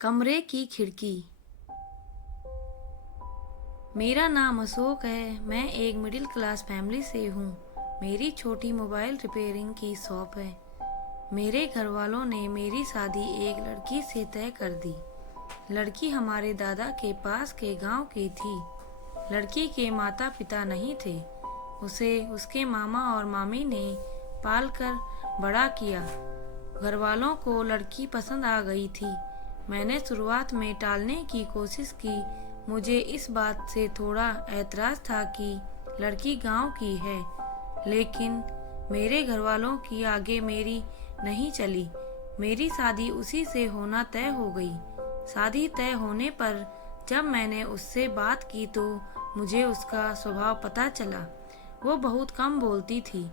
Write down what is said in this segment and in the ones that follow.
कमरे की खिड़की। मेरा नाम अशोक है। मैं एक मिडिल क्लास फैमिली से हूँ। मेरी छोटी मोबाइल रिपेयरिंग की शॉप है। मेरे घर वालों ने मेरी शादी एक लड़की से तय कर दी। लड़की हमारे दादा के पास के गांव की थी। लड़की के माता पिता नहीं थे। उसे उसके मामा और मामी ने पाल कर बड़ा किया। घर वालों को लड़की पसंद आ गई थी। मैंने शुरुआत में टालने की कोशिश की। मुझे इस बात से थोड़ा ऐतराज था कि लड़की गांव की है, लेकिन मेरे घर वालों की आगे मेरी नहीं चली। मेरी शादी उसी से होना तय हो गई। शादी तय होने पर जब मैंने उससे बात की तो मुझे उसका स्वभाव पता चला। वो बहुत कम बोलती थी।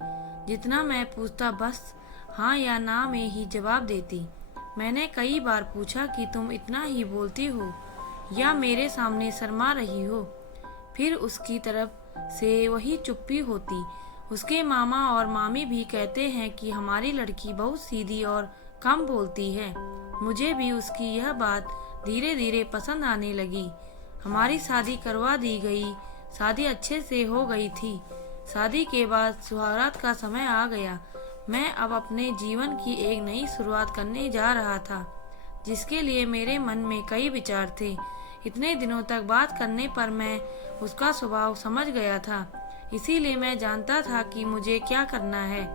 जितना मैं पूछता बस हाँ या ना में ही जवाब देती। मैंने कई बार पूछा कि तुम इतना ही बोलती हो या मेरे सामने शर्मा रही हो। फिर उसकी तरफ से वही चुप्पी होती। उसके मामा और मामी भी कहते हैं कि हमारी लड़की बहुत सीधी और कम बोलती है। मुझे भी उसकी यह बात धीरे धीरे पसंद आने लगी। हमारी शादी करवा दी गई। शादी अच्छे से हो गई थी। शादी के बाद सुहागरात का समय आ गया। मैं अब अपने जीवन की एक नई शुरुआत करने जा रहा था, जिसके लिए मेरे मन में कई विचार थे। इतने दिनों तक बात करने पर मैं उसका स्वभाव समझ गया था, इसीलिए मैं जानता था कि मुझे क्या करना है।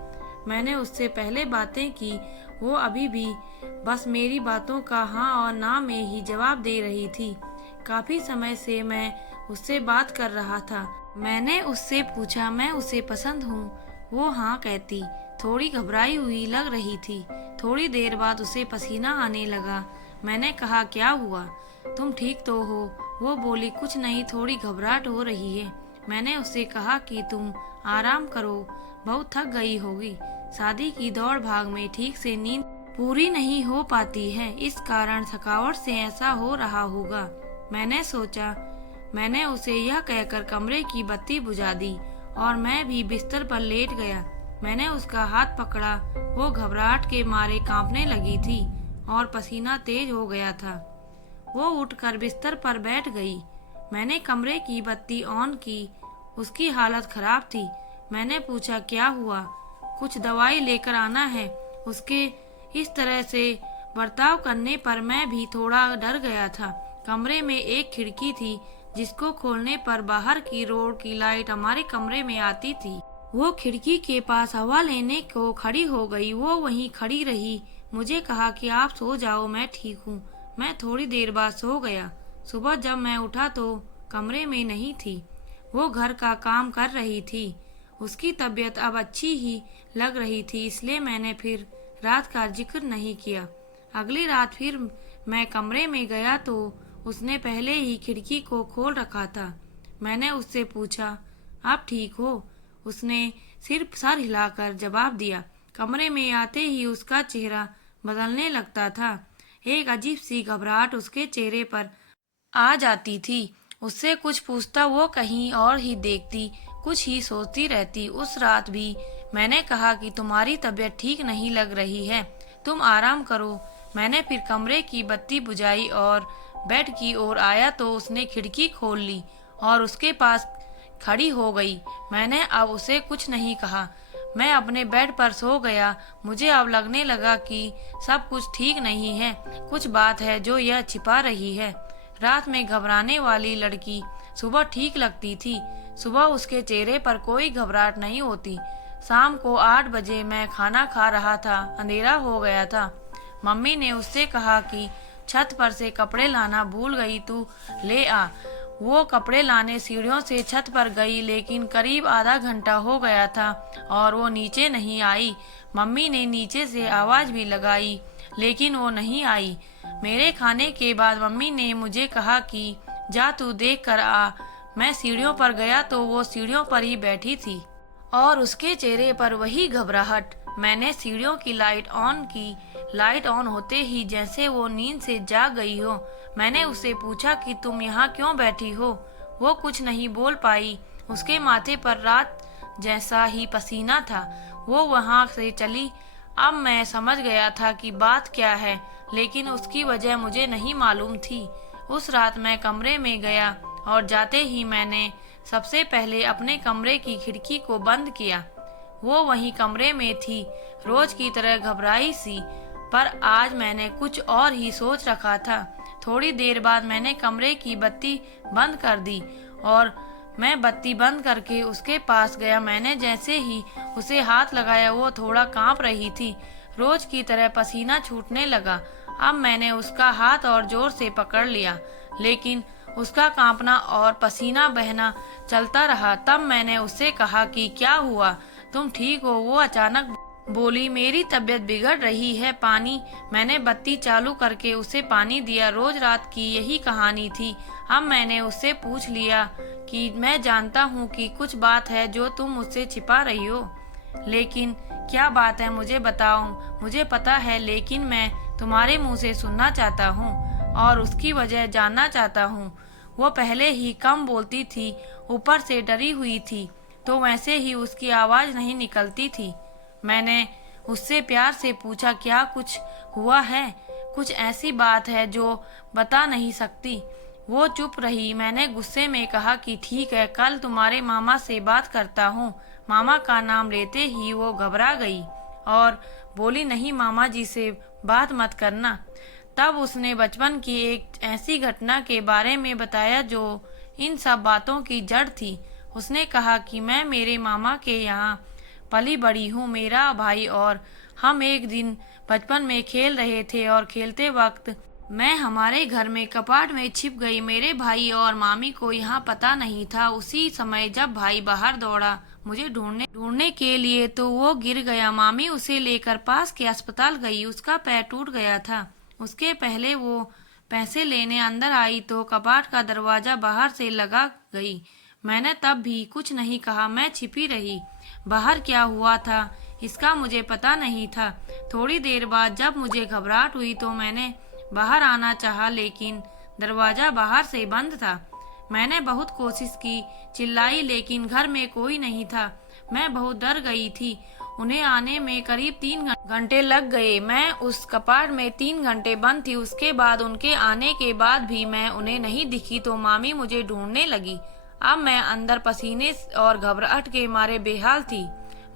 मैंने उससे पहले बातें की। वो अभी भी बस मेरी बातों का हाँ और ना में ही जवाब दे रही थी। काफी समय से मैं उससे बात कर रहा था। मैंने उससे पूछा मैं उसे पसंद हूँ। वो हाँ कहती। थोड़ी घबराई हुई लग रही थी। थोड़ी देर बाद उसे पसीना आने लगा। मैंने कहा क्या हुआ, तुम ठीक तो हो? वो बोली कुछ नहीं, थोड़ी घबराहट हो रही है। मैंने उससे कहा कि तुम आराम करो, बहुत थक गई होगी। शादी की दौड़ भाग में ठीक से नींद पूरी नहीं हो पाती है, इस कारण थकावट से ऐसा हो रहा होगा। मैंने सोचा। मैंने उसे यह कहकर कमरे की बत्ती बुझा दी और मैं भी बिस्तर पर लेट गया। मैंने उसका हाथ पकड़ा। वो घबराहट के मारे कांपने लगी थी और पसीना तेज हो गया था। वो उठकर बिस्तर पर बैठ गई। मैंने कमरे की बत्ती ऑन की। उसकी हालत खराब थी। मैंने पूछा क्या हुआ, कुछ दवाई लेकर आना है। उसके इस तरह से बर्ताव करने पर मैं भी थोड़ा डर गया था। कमरे में एक खिड़की थी, जिसको खोलने पर बाहर की रोड की लाइट हमारे कमरे में आती थी। वो खिड़की के पास हवा लेने को खड़ी हो गई। वो वहीं खड़ी रही। मुझे कहा कि आप सो जाओ, मैं ठीक हूँ। मैं थोड़ी देर बाद सो गया। सुबह जब मैं उठा तो कमरे में नहीं थी। वो घर का काम कर रही थी। उसकी तबीयत अब अच्छी ही लग रही थी, इसलिए मैंने फिर रात का जिक्र नहीं किया। अगली रात फिर मैं कमरे में गया तो उसने पहले ही खिड़की को खोल रखा था। मैंने उससे पूछा आप ठीक हो? उसने सिर्फ सर हिलाकर जवाब दिया। कमरे में आते ही उसका चेहरा बदलने लगता था। एक अजीब सी घबराहट उसके चेहरे पर आ जाती थी। उससे कुछ पूछता वो कहीं और ही देखती, कुछ ही सोचती रहती। उस रात भी मैंने कहा कि तुम्हारी तबीयत ठीक नहीं लग रही है, तुम आराम करो। मैंने फिर कमरे की बत्ती बुझाई और बेड की ओर आया तो उसने खिड़की खोल ली और उसके पास खड़ी हो गई। मैंने अब उसे कुछ नहीं कहा। मैं अपने बेड पर सो गया। मुझे अब लगने लगा कि सब कुछ ठीक नहीं है, कुछ बात है जो यह छिपा रही है। रात में घबराने वाली लड़की सुबह ठीक लगती थी। सुबह उसके चेहरे पर कोई घबराहट नहीं होती। शाम को 8 बजे मैं खाना खा रहा था। अंधेरा हो गया था। मम्मी ने उससे कहा कि छत पर से कपड़े लाना भूल गई, तू ले आ। वो कपड़े लाने सीढ़ियों से छत पर गई, लेकिन करीब आधा घंटा हो गया था और वो नीचे नहीं आई। मम्मी ने नीचे से आवाज भी लगाई, लेकिन वो नहीं आई। मेरे खाने के बाद मम्मी ने मुझे कहा कि जा तू देख कर आ। मैं सीढ़ियों पर गया तो वो सीढ़ियों पर ही बैठी थी और उसके चेहरे पर वही घबराहट। मैंने सीढ़ियों की लाइट ऑन की। लाइट ऑन होते ही जैसे वो नींद से जाग गई हो। मैंने उससे पूछा कि तुम यहाँ क्यों बैठी हो? वो कुछ नहीं बोल पाई। उसके माथे पर रात जैसा ही पसीना था। वो वहाँ से चली। अब मैं समझ गया था कि बात क्या है। लेकिन उसकी वजह मुझे नहीं मालूम थी। उस रात मैं कमरे में गया और जाते ही मैंने सबसे पहले अपने कमरे की खिड़की को बंद किया। वो वहीं कमरे में थी, रोज की तरह घबराई सी, पर आज मैंने कुछ और ही सोच रखा था। थोड़ी देर बाद मैंने कमरे की बत्ती बंद कर दी और मैं बत्ती बंद करके उसके पास गया। मैंने जैसे ही उसे हाथ लगाया वो थोड़ा कांप रही थी, रोज की तरह पसीना छूटने लगा। अब मैंने उसका हाथ और जोर से पकड़ लिया, लेकिन उसका कांपना और पसीना बहना चलता रहा। तब मैंने उससे कहा कि क्या हुआ, तुम ठीक हो? वो अचानक बोली, मेरी तबीयत बिगड़ रही है, पानी। मैंने बत्ती चालू करके उसे पानी दिया। रोज रात की यही कहानी थी। अब मैंने उससे पूछ लिया कि मैं जानता हूँ कि कुछ बात है जो तुम मुझसे छिपा रही हो, लेकिन क्या बात है मुझे बताओ। मुझे पता है, लेकिन मैं तुम्हारे मुंह से सुनना चाहता हूँ और उसकी वजह जानना चाहता हूँ। वो पहले ही कम बोलती थी, ऊपर से डरी हुई थी, तो वैसे ही उसकी आवाज नहीं निकलती थी। मैंने उससे प्यार से पूछा, क्या कुछ हुआ है? कुछ ऐसी बात है जो बता नहीं सकती? वो चुप रही। मैंने गुस्से में कहा कि ठीक है, कल तुम्हारे मामा से बात करता हूँ। मामा का नाम लेते ही वो घबरा गई और बोली, नहीं, मामा जी से बात मत करना। तब उसने बचपन की एक ऐसी घटना के बारे में बताया जो इन सब बातों की जड़ थी। उसने कहा कि मैं मेरे मामा के यहाँ पली बड़ी हूँ। मेरा भाई और हम एक दिन बचपन में खेल रहे थे और खेलते वक्त मैं हमारे घर में कपाट में छिप गई। मेरे भाई और मामी को यहाँ पता नहीं था। उसी समय जब भाई बाहर दौड़ा मुझे ढूंढने के लिए, तो वो गिर गया। मामी उसे लेकर पास के अस्पताल गई। उसका पैर टूट गया था। उसके पहले वो पैसे लेने अंदर आई तो कपाट का दरवाजा बाहर से लगा गई। मैंने तब भी कुछ नहीं कहा, मैं छिपी रही। बाहर क्या हुआ था इसका मुझे पता नहीं था। थोड़ी देर बाद जब मुझे घबराहट हुई तो मैंने बाहर आना चाहा, लेकिन दरवाजा बाहर से बंद था। मैंने बहुत कोशिश की, चिल्लाई, लेकिन घर में कोई नहीं था। मैं बहुत डर गई थी। उन्हें आने में करीब 3 घंटे लग गए। मैं उस कपाट में 3 घंटे बंद थी। उसके बाद उनके आने के बाद भी मैं उन्हें नहीं दिखी तो मामी मुझे ढूंढने लगी। अब मैं अंदर पसीने और घबराहट के मारे बेहाल थी।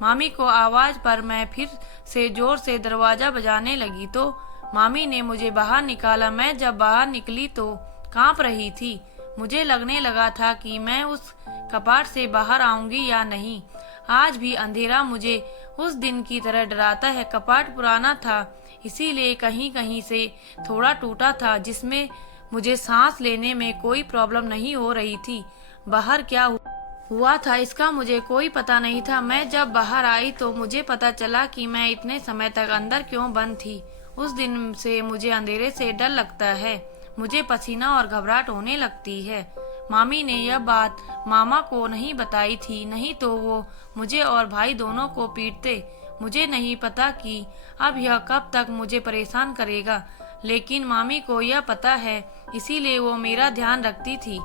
मामी को आवाज पर मैं फिर से जोर से दरवाजा बजाने लगी तो मामी ने मुझे बाहर निकाला। मैं जब बाहर निकली तो कांप रही थी। मुझे लगने लगा था कि मैं उस कपाट से बाहर आऊंगी या नहीं। आज भी अंधेरा मुझे उस दिन की तरह डराता है। कपाट पुराना था, इसीलिए कहीं कहीं से थोड़ा टूटा था, जिसमें मुझे सांस लेने में कोई प्रॉब्लम नहीं हो रही थी। बाहर क्या हुआ था इसका मुझे कोई पता नहीं था। मैं जब बाहर आई तो मुझे पता चला कि मैं इतने समय तक अंदर क्यों बंद थी। उस दिन से मुझे अंधेरे से डर लगता है। मुझे पसीना और घबराहट होने लगती है। मामी ने यह बात मामा को नहीं बताई थी, नहीं तो वो मुझे और भाई दोनों को पीटते। मुझे नहीं पता कि अब यह कब तक मुझे परेशान करेगा, लेकिन मामी को यह पता है, इसीलिए वो मेरा ध्यान रखती थी।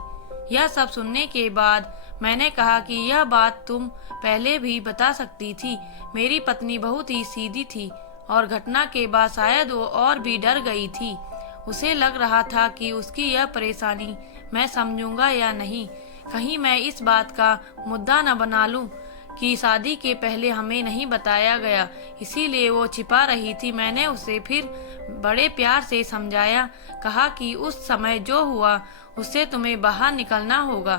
यह सब सुनने के बाद मैंने कहा कि यह बात तुम पहले भी बता सकती थी। मेरी पत्नी बहुत ही सीधी थी और घटना के बाद शायद वो और भी डर गई थी। उसे लग रहा था कि उसकी यह परेशानी मैं समझूंगा या नहीं। कहीं मैं इस बात का मुद्दा न बना लूं कि शादी के पहले हमें नहीं बताया गया, इसीलिए वो छिपा रही थी। मैंने उसे फिर बड़े प्यार से समझाया, कहा कि उस समय जो हुआ उससे तुम्हें बाहर निकलना होगा।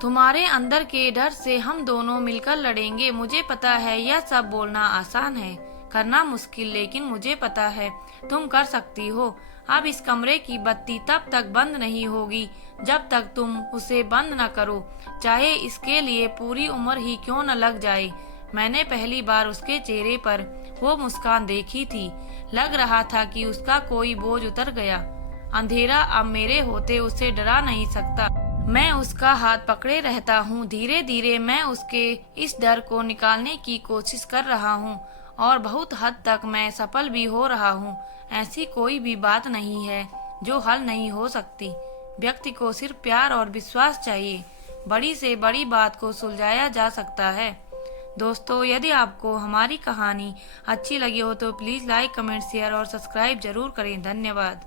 तुम्हारे अंदर के डर से हम दोनों मिलकर लड़ेंगे। मुझे पता है यह सब बोलना आसान है, करना मुश्किल, लेकिन मुझे पता है तुम कर सकती हो। अब इस कमरे की बत्ती तब तक बंद नहीं होगी जब तक तुम उसे बंद न करो, चाहे इसके लिए पूरी उम्र ही क्यों न लग जाए। मैंने पहली बार उसके चेहरे पर वो मुस्कान देखी थी। लग रहा था कि उसका कोई बोझ उतर गया। अंधेरा अब मेरे होते उसे डरा नहीं सकता। मैं उसका हाथ पकड़े रहता हूँ। धीरे धीरे मैं उसके इस डर को निकालने की कोशिश कर रहा हूँ और बहुत हद तक मैं सफल भी हो रहा हूँ। ऐसी कोई भी बात नहीं है जो हल नहीं हो सकती। व्यक्ति को सिर्फ प्यार और विश्वास चाहिए। बड़ी से बड़ी बात को सुलझाया जा सकता है। दोस्तों, यदि आपको हमारी कहानी अच्छी लगी हो तो प्लीज़ लाइक, कमेंट, शेयर और सब्सक्राइब जरूर करें। धन्यवाद।